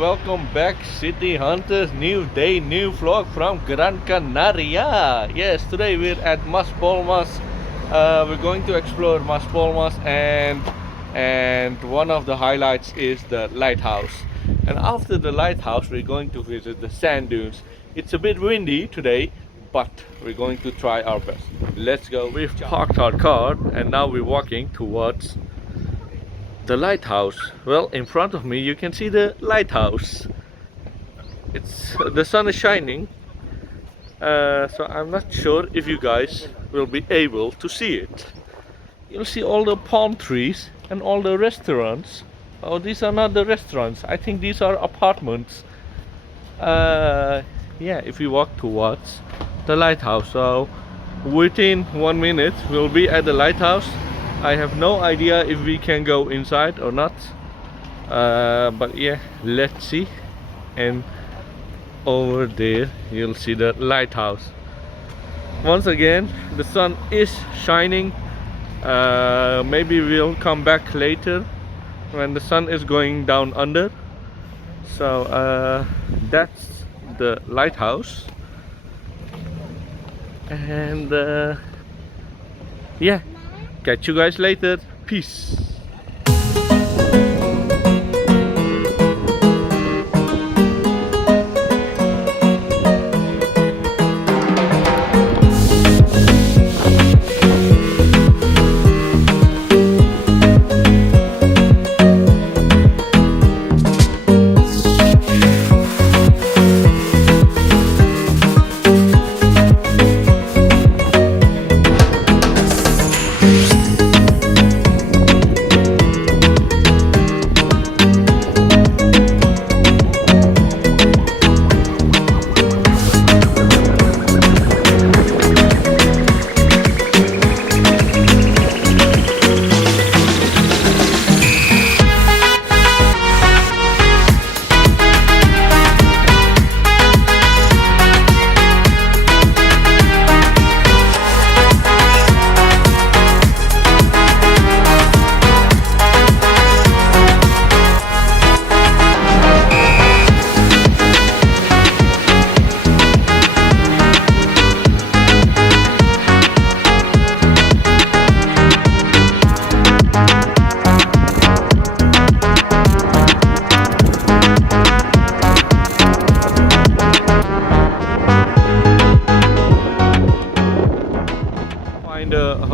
Welcome back, city hunters. New day, new vlog from Gran Canaria. Yes, today we're at Maspalomas. We're going to explore Maspalomas, and one of the highlights is the lighthouse. And after the lighthouse we're going to visit the sand dunes. It's a bit windy today, but we're going to try our best. Let's go. We've parked our car and now we're walking towards the lighthouse. Well, in front of me you can see the lighthouse. The sun is shining, so I'm not sure if you guys will be able to see it. You'll see all the palm trees and all the restaurants. Oh, these are not the restaurants, I think these are apartments. Yeah, if we walk towards the lighthouse, so within 1 minute we'll be at the lighthouse. I have no idea if we can go inside or not, but yeah, let's see. And over there you'll see the lighthouse. Once again the sun is shining. Maybe we'll come back later when the sun is going down under. So that's the lighthouse, and yeah, catch you guys later. Peace.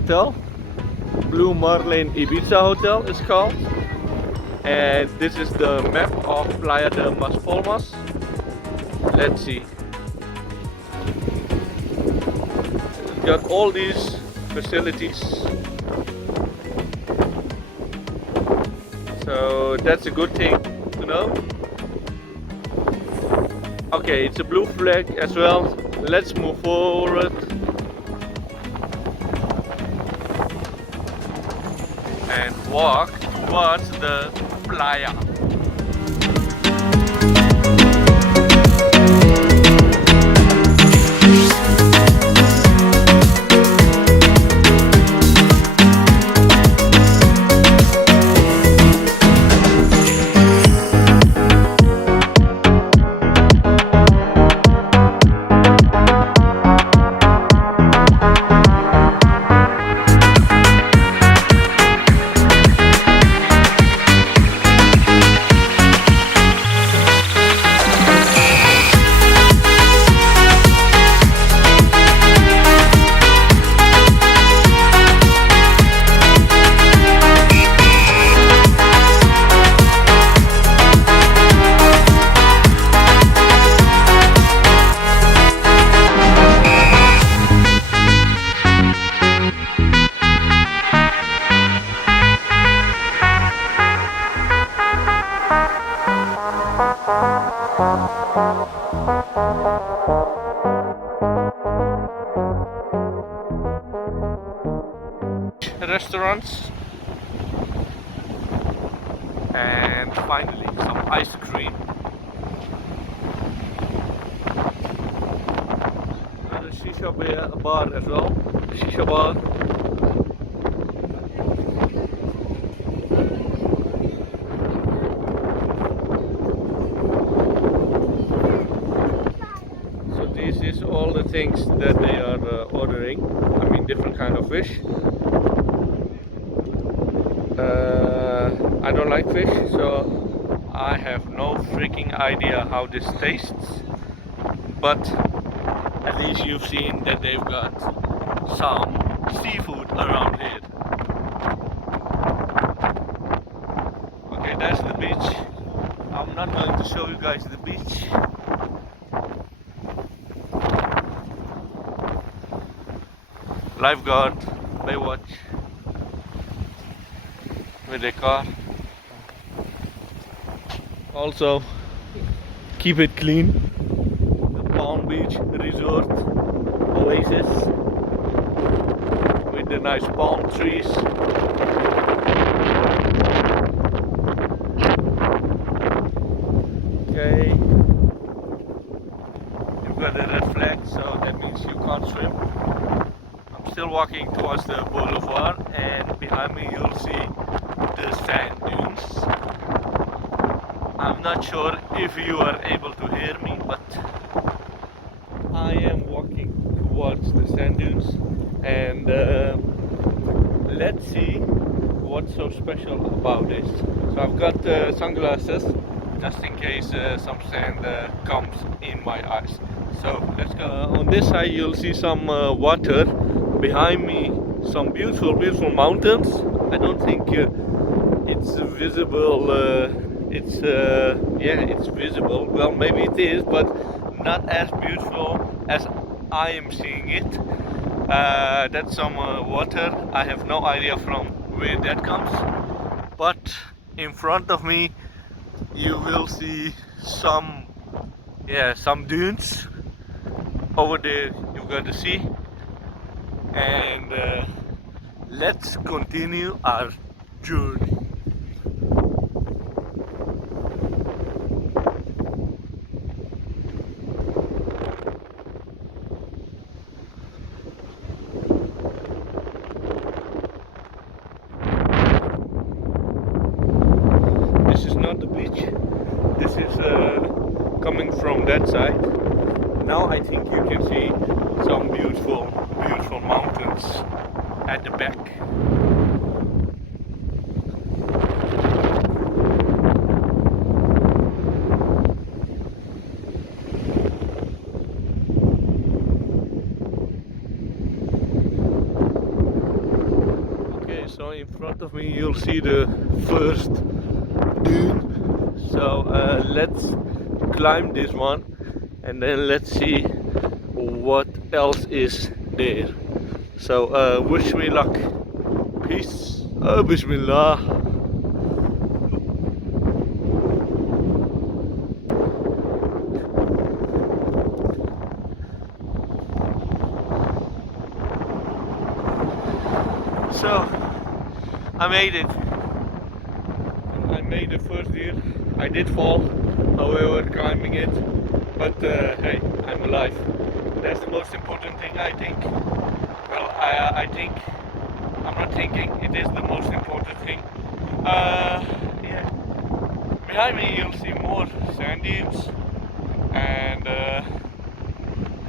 Hotel, Blue Marlin Ibiza Hotel is called, and this is the map of Playa de Maspalomas. Let's see. It's got all these facilities, so that's a good thing to know. Okay, it's a blue flag as well. Let's move forward and walk towards the playa. Restaurants, and finally some ice cream. Another shisha bar as well. Shisha bar. So this is all the things that they are ordering. I mean, different kind of fish. I don't like fish, so I have no freaking idea how this tastes, but at least you've seen that they've got some seafood around here. Okay, that's the beach. I'm not going to show you guys the beach. Lifeguard, Baywatch with a car. Also, keep it clean. The Palm Beach Resort Oasis with the nice palm trees. Okay, you've got a red flag, so that means you can't swim. I'm still walking towards the boulevard, and behind me you'll see the sand dunes. I'm not sure if you are able to hear me, but I am walking towards the sand dunes, and let's see what's so special about this. So I've got sunglasses just in case some sand comes in my eyes. So let's go. On this side you'll see some water. Behind me some beautiful mountains. I don't think it's visible. It's visible. Well, maybe it is, but not as beautiful as I am seeing it. That's some water. I have no idea from where that comes, but in front of me you will see some dunes. Over there you've got the sea, and let's continue our journey. This is not the beach. This is coming from that side. Now I think you can see some beautiful mountains at the back. Okay, so in front of me you'll see the first dune. So let's climb this one, and then let's see what else is there. So wish me luck. Peace. Oh, Bismillah. So I made it. I made the first deer. I did fall, however, climbing it, but hey, I'm alive. That's the most important thing, I think. Well, I think, I'm not thinking, it is the most important thing. Yeah. Behind me you'll see more sand dunes, and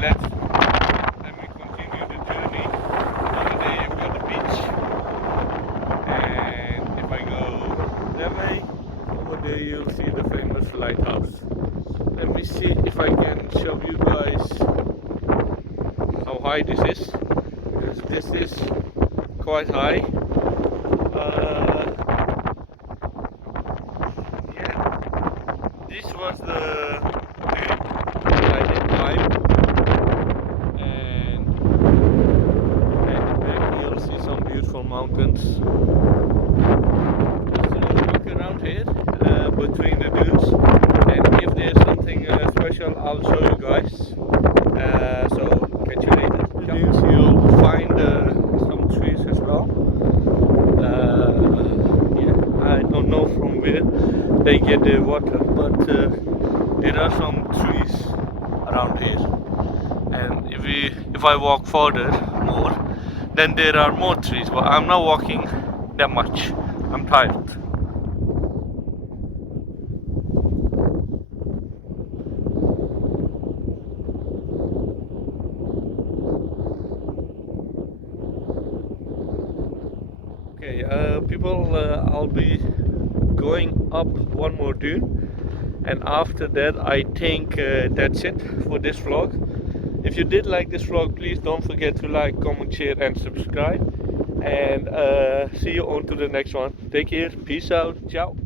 let me continue the journey. Over there you've got the beach, and if I go that way, over there you'll see the famous lighthouse. Let me see if I can show you guys how high this is, because this is quite high. Yeah, this was the dune that I did climb, and at the back you'll see some beautiful mountains. Just a little look around here between the dunes, and if there's something I'll show you guys. So catch you later. Dunes, you'll find some trees as well. Yeah, I don't know from where they get their water, but there are some trees around here. And if I walk further more, then there are more trees. But I'm not walking that much. I'm tired. Okay, people, I'll be going up one more dune, and after that I think that's it for this vlog. If you did like this vlog, please don't forget to like, comment, share and subscribe, and see you on to the next one. Take care, peace out, ciao.